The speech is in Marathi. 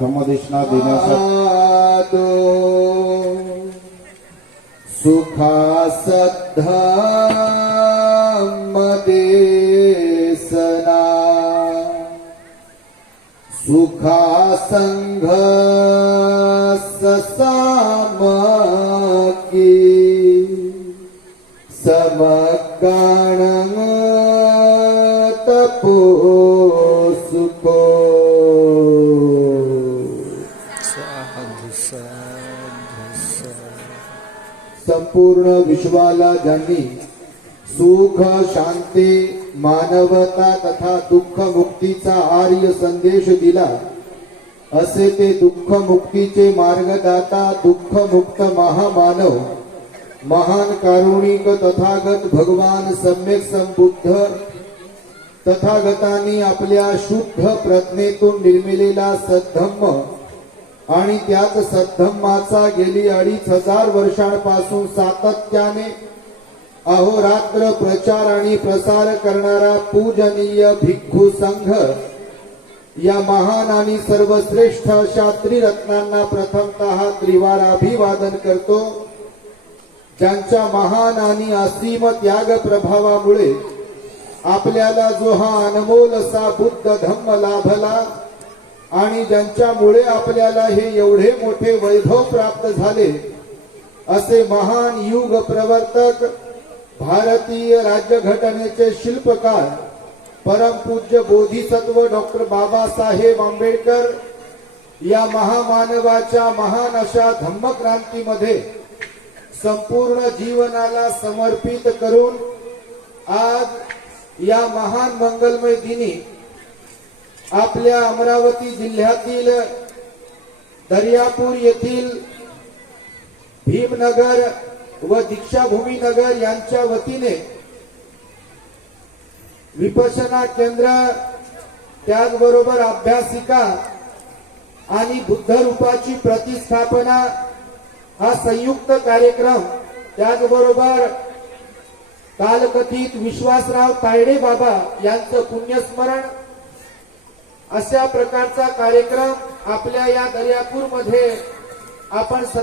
धम्मदेशना देण्यासाठी. आदो सुखासद्धमदेसना. सुखासंघ ससामकी समगाण तपो सुखो. संपूर्ण विश्वाला ज्यांनी सुख शांती मानवता तथा दुःख मुक्तीचा आर्य संदेश दिला असे ते दुःख मुक्तीचे मार्गदाता दुःख मुक्त महामानव महान कारुणिक तथागत भगवान सम्यक संबुद्ध तथागतांनी आपल्या शुद्ध प्रज्ञेतून निर्मिलेला सद्धम्म आणि त्याच सद्धम्माचा गेली अडीच हजार वर्षांपासून सातत्याने अहोरात्र प्रचार आणि प्रसार करणारा पूजनीय भिक्खू संघ या महान आणि सर्वश्रेष्ठ अशा त्रिरत्नांना प्रथमतः त्रिवार अभिवादन करतो. ज्यांच्या महान आणि असीम त्याग प्रभावामुळे आपल्याला जो हा अनमोल असा बुद्ध धम्म लाभला आणि ज्यांच्यामुळे आपल्याला हे एवढे मोठे वैभव प्राप्त झाले असे महान युग प्रवर्तक भारतीय राज्यघटनेचे शिल्पकार परमपूज्य बोधिसत्व डॉक्टर बाबासाहेब आंबेडकर या महामानवाच्या महान अशा धम्मक्रांतीमध्ये संपूर्ण जीवनाला समर्पित करून आज या महान मंगलमय दिनी आपल्या अमरावती जिल्ह्यातील दर्यापूर येथील भीमनगर व दीक्षाभूमी नगर यांच्या वतीने विपसना केंद्र त्याचबरोबर अभ्यासिका आणि बुद्ध रूपाची प्रतिस्थापना हा संयुक्त कार्यक्रम त्याचबरोबर कालकथित विश्वासराव तायडे बाबा यांचं पुण्यस्मरण अशा प्रकारचा कार्यक्रम आपल्या या दर्यापूरमध्ये आपण सर्व